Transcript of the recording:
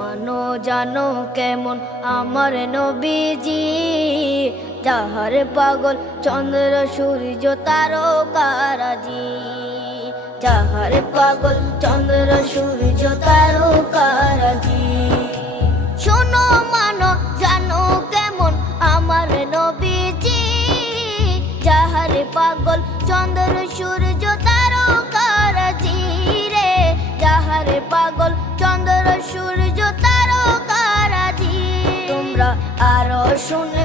মানো জানো কেমন আমার নবীজি, যাহার পাগল চন্দ্র সূর্য তারকারাজি, যাহার পাগল চন্দ্র সূর্য তারকারাজি। শোনো মানো জানো কেমন আমার নবীজি, যাহার পাগল চন্দ্র সূর্য তারকারাজি রে, যাহার পাগল চন্দ্র সূর্য তারকারাজি। তোমরা আরো শুনে